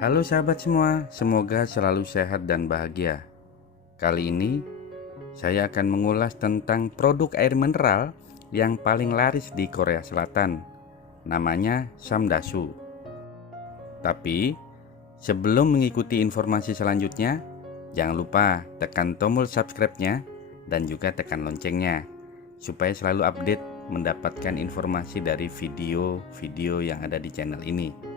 Halo sahabat semua, semoga selalu sehat dan bahagia. Kali ini saya akan mengulas tentang produk air mineral yang paling laris di Korea Selatan. Namanya Samdasu. Tapi sebelum mengikuti informasi selanjutnya, jangan lupa tekan tombol subscribe-nya dan juga tekan loncengnya supaya selalu update mendapatkan informasi dari video-video yang ada di channel ini.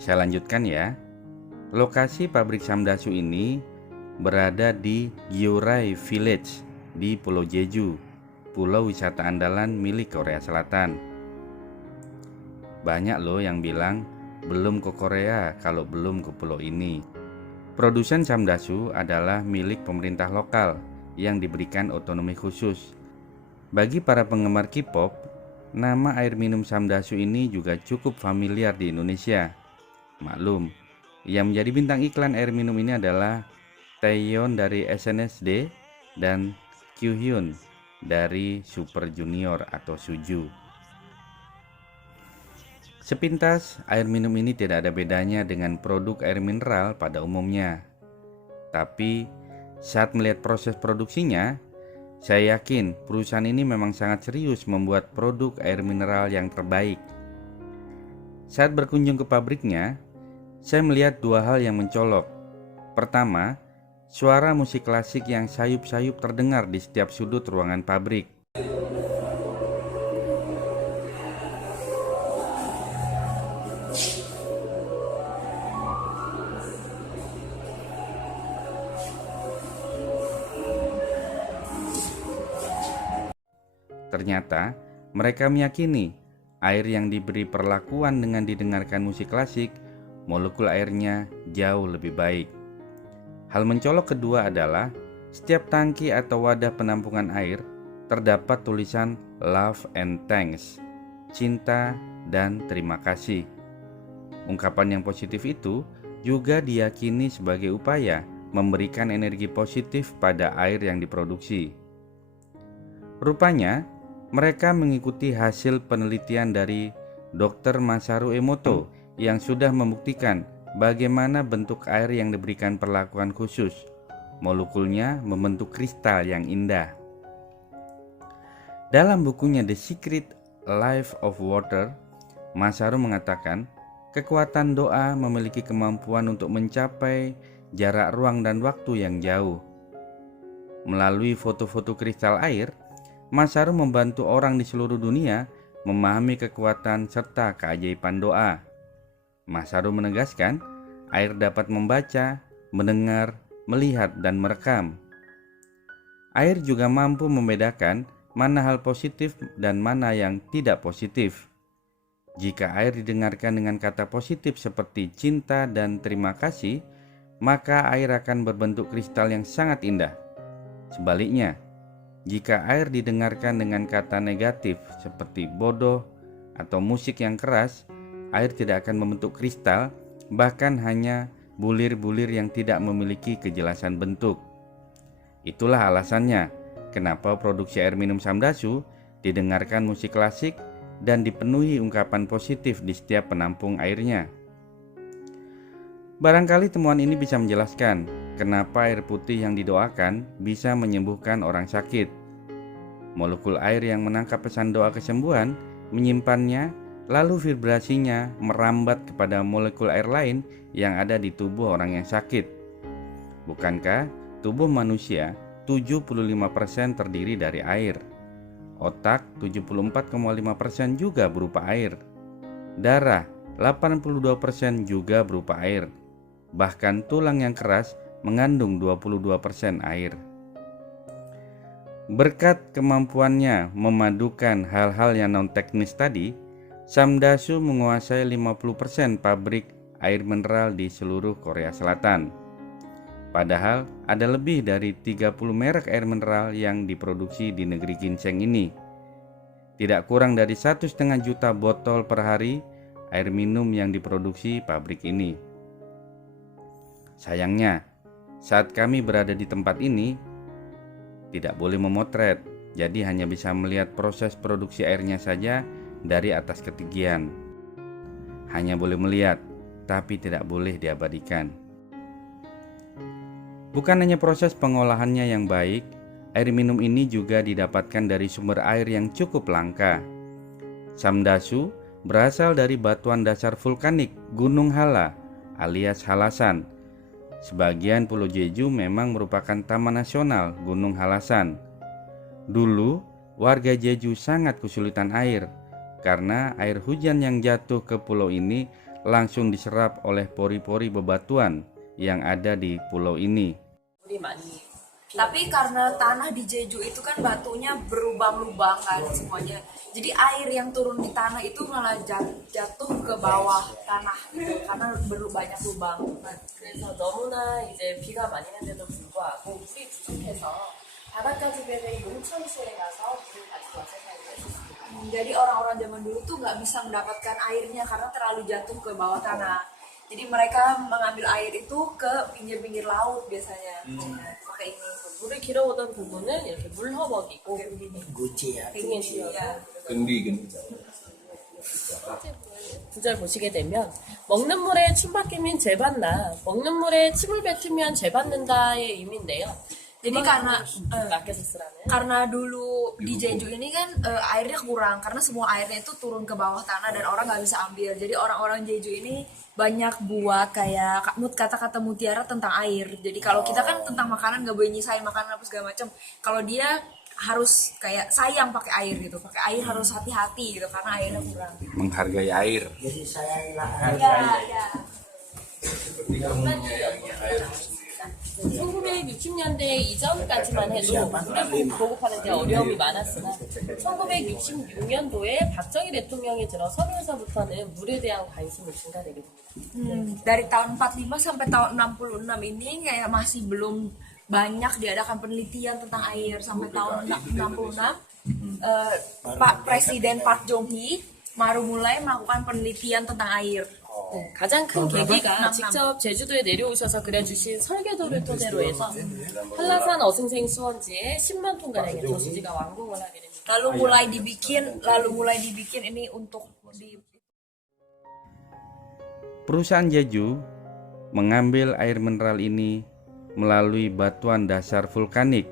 Saya lanjutkan ya. Lokasi pabrik Samdasu ini berada di Gyeorae Village di Pulau Jeju, pulau wisata andalan milik Korea Selatan. Banyak loh yang bilang belum ke Korea kalau belum ke pulau ini. Produsen Samdasu adalah milik pemerintah lokal yang diberikan otonomi khusus. Bagi para penggemar K-pop, nama air minum Samdasu ini juga cukup familiar di Indonesia. Maklum, yang menjadi bintang iklan air minum ini adalah Taeyeon dari SNSD dan Kyuhyun dari Super Junior atau Suju. Sepintas, air minum ini tidak ada bedanya dengan produk air mineral pada umumnya. Tapi, saat melihat proses produksinya, saya yakin perusahaan ini memang sangat serius membuat produk air mineral yang terbaik. Saat berkunjung ke pabriknya, saya melihat dua hal yang mencolok. Pertama, suara musik klasik yang sayup-sayup terdengar di setiap sudut ruangan pabrik. Ternyata, mereka meyakini air yang diberi perlakuan dengan didengarkan musik klasik, molekul airnya jauh lebih baik. Hal mencolok kedua adalah setiap tangki atau wadah penampungan air terdapat tulisan love and thanks, cinta dan terima kasih. Ungkapan yang positif itu juga diyakini sebagai upaya memberikan energi positif pada air yang diproduksi. Rupanya, mereka mengikuti hasil penelitian dari Dr. Masaru Emoto yang sudah membuktikan bagaimana bentuk air yang diberikan perlakuan khusus. Molekulnya membentuk kristal yang indah. Dalam bukunya The Secret Life of Water, Masaru mengatakan, kekuatan doa memiliki kemampuan untuk mencapai jarak ruang dan waktu yang jauh. Melalui foto-foto kristal air, Masaru membantu orang di seluruh dunia memahami kekuatan serta keajaiban doa. Masaru menegaskan, air dapat membaca, mendengar, melihat, dan merekam. Air juga mampu membedakan mana hal positif dan mana yang tidak positif. Jika air didengarkan dengan kata positif seperti cinta dan terima kasih, maka air akan berbentuk kristal yang sangat indah. Sebaliknya, jika air didengarkan dengan kata negatif seperti bodoh atau musik yang keras, air tidak akan membentuk kristal, bahkan hanya bulir-bulir yang tidak memiliki kejelasan bentuk. Itulah alasannya kenapa produksi air minum Samdasu didengarkan musik klasik dan dipenuhi ungkapan positif di setiap penampung airnya. Barangkali temuan ini bisa menjelaskan kenapa air putih yang didoakan bisa menyembuhkan orang sakit. Molekul air yang menangkap pesan doa kesembuhan menyimpannya, lalu vibrasinya merambat kepada molekul air lain yang ada di tubuh orang yang sakit. Bukankah tubuh manusia 75% terdiri dari air? Otak 74,5% juga berupa air. Darah 82% juga berupa air. Bahkan tulang yang keras mengandung 22% air. Berkat kemampuannya memadukan hal-hal yang non-teknis tadi, Samdasu menguasai 50% pabrik air mineral di seluruh Korea Selatan. Padahal ada lebih dari 30 merek air mineral yang diproduksi di negeri ginseng ini. Tidak kurang dari 1,5 juta botol per hari air minum yang diproduksi pabrik ini. Sayangnya, saat kami berada di tempat ini, tidak boleh memotret, jadi hanya bisa melihat proses produksi airnya saja dari atas ketinggian. Hanya boleh melihat, tetapi tidak boleh diabadikan. Bukan hanya proses pengolahannya yang baik, air minum ini juga didapatkan dari sumber air yang cukup langka. Samdasu berasal dari batuan dasar vulkanik Gunung Hala alias Halasan. Sebagian Pulau Jeju memang merupakan taman nasional Gunung Halasan. Dulu, warga Jeju sangat kesulitan air karena air hujan yang jatuh ke pulau ini langsung diserap oleh pori-pori bebatuan yang ada di pulau ini. Tapi karena tanah di Jeju itu kan batunya berlubang-lubang kan semuanya. Jadi air yang turun di tanah itu malah jatuh ke bawah tanah gitu karena banyak lubang. 그래서 너무나 이제 비가 많이 오는데도 불구하고 물이 부족해서 바닷가 주변의 용천수에 가서 물을 가지고 와서 사용을 했습니다. Jadi orang-orang zaman dulu tuh nggak bisa mendapatkan airnya karena terlalu jatuh ke bawah tanah. Jadi mereka mengambil air itu ke pinggir-pinggir laut biasanya. Pakai ini. 물을 길어오던 부분은 이렇게 물허벅이고 구치야. 등에 씌어서 근디. 구절 보시게 되면 먹는 물에 침 박히면 재받나 먹는 물에 침을 뱉으면 재받는다의 의미인데요. Jadi karena 아껴서 쓰라는 karena dulu di Jeju ini kan airnya kurang karena semua airnya itu turun ke bawah tanah dan orang nggak bisa ambil. Jadi orang-orang Jeju ini banyak buat kayak kata-kata mutiara tentang air. Jadi kalau kita kan tentang makanan nggak boleh nyisain makanan apa segala macam. Kalau dia harus kayak sayang pakai air gitu. Pakai air harus hati-hati gitu karena airnya kurang. Menghargai air. Jadi sayanglah Iya, iya. 1960년대 이전까지만 해도 물을 보급하는 데 어려움이 많았으나 1966년도에 박정희 대통령이 들어 서울에서부터는 물에 대한 관심이 증가되게 됩니다. Dari tahun 45 sampai tahun 66 ini kayak masih belum banyak diadakan penelitian tentang air. Sampai tahun 66 Pak Presiden Park Jong-hee baru mulai melakukan penelitian tentang air. 네, 가장 큰 계기가 직접 제주도에 내려오셔서 그려주신 설계도를 토대로 해서 한라산 어승생 수원지에 10만 톤가량의 저수지가 완공을 하게 됩니다. Lalu mulai dibikin ini untuk di Perusahaan Jeju mengambil air mineral ini melalui batuan dasar vulkanik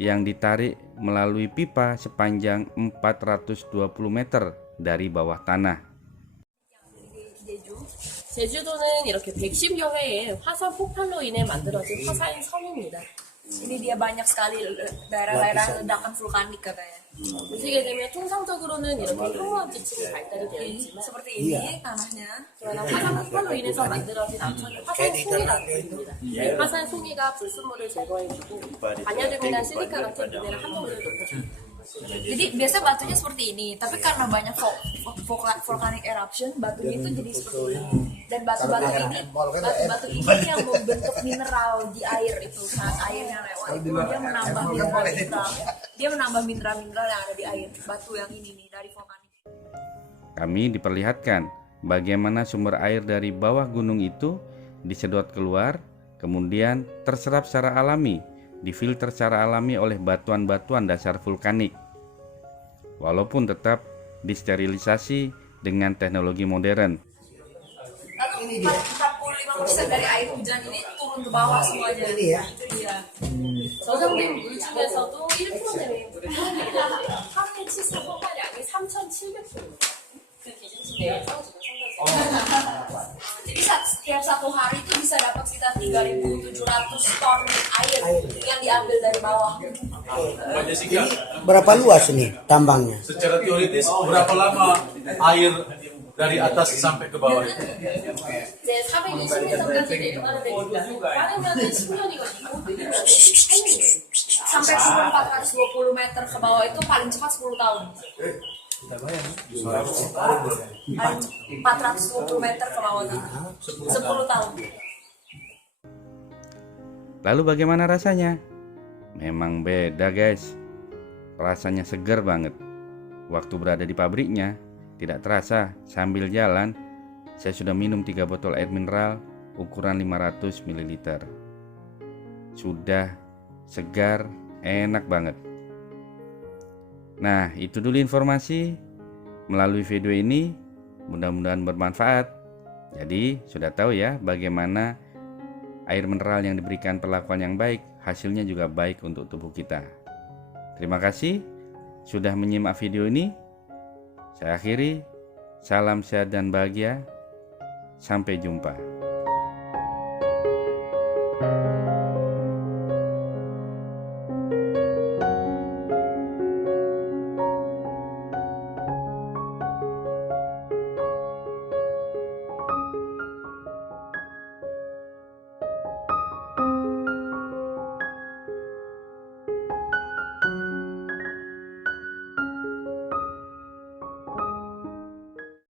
yang ditarik melalui pipa sepanjang 420 meter dari bawah tanah. 제주도는 이렇게 110여 회의 화산 폭발로 인해 만들어진 화산 섬입니다. ini dia banyak sekali daerah-daerah ledakan vulkanik katanya. 보시게 되면 통상적으로는 이렇게 평화한 지층이 발달이 되어 있지만 Seperti ini tanahnya. 그러나 화산 폭발로 인해서 만들어진 암천이 화산송이라는 부분입니다. 이 화산송이가 불순물을 제거해주고 반야름이나 실리카 같은 분해를 함정을 높여줍니다. Jadi biasa batunya seperti ini, tapi karena banyak volcanic eruption, batunya itu jadi seperti ini. Dan batu-batu ini yang membentuk mineral di air itu saat airnya lewat itu dia menambah mineral. Dia menambah mineral-mineral yang ada di air. Batu yang ini nih dari volkanik. Kami diperlihatkan bagaimana sumber air dari bawah gunung itu disedot keluar, kemudian terserap secara alami, difilter secara alami oleh batuan-batuan dasar vulkanik. Walaupun tetap disterilisasi dengan teknologi modern. Lalu 45% dari air hujan ini turun ke bawah semuanya. Ini ya. Iya. 저장된 물 중에서도 1% 내외의 물을 사용합니다. 하루에 치수 폭발량이 3,700kg. 그 기준치 내에서 지금 생각해요. Jadi setiap satu hari itu bisa dapat sekitar 3.700 ton air yang diambil dari bawah. Ini berapa luas ini tambangnya? Secara teoritis berapa lama air dari atas sampai ke bawah itu? 이제 420m까지 내려가는 데는 빠르면 10년이거든요. Sampai turun 420 meter ke bawah itu paling cepat 10 tahun. Paling 420 meter ke bawah itu 10 tahun. Lalu bagaimana rasanya? Memang beda guys. Rasanya segar banget. Waktu berada di pabriknya, tidak terasa sambil jalan saya sudah minum 3 botol air mineral ukuran 500 ml. Sudah segar, enak banget. Nah, itu dulu informasi melalui video ini. Mudah-mudahan bermanfaat. Jadi sudah tahu ya bagaimana air mineral yang diberikan perlakuan yang baik, hasilnya juga baik untuk tubuh kita. Terima kasih sudah menyimak video ini. Saya akhiri, salam sehat dan bahagia. Sampai jumpa.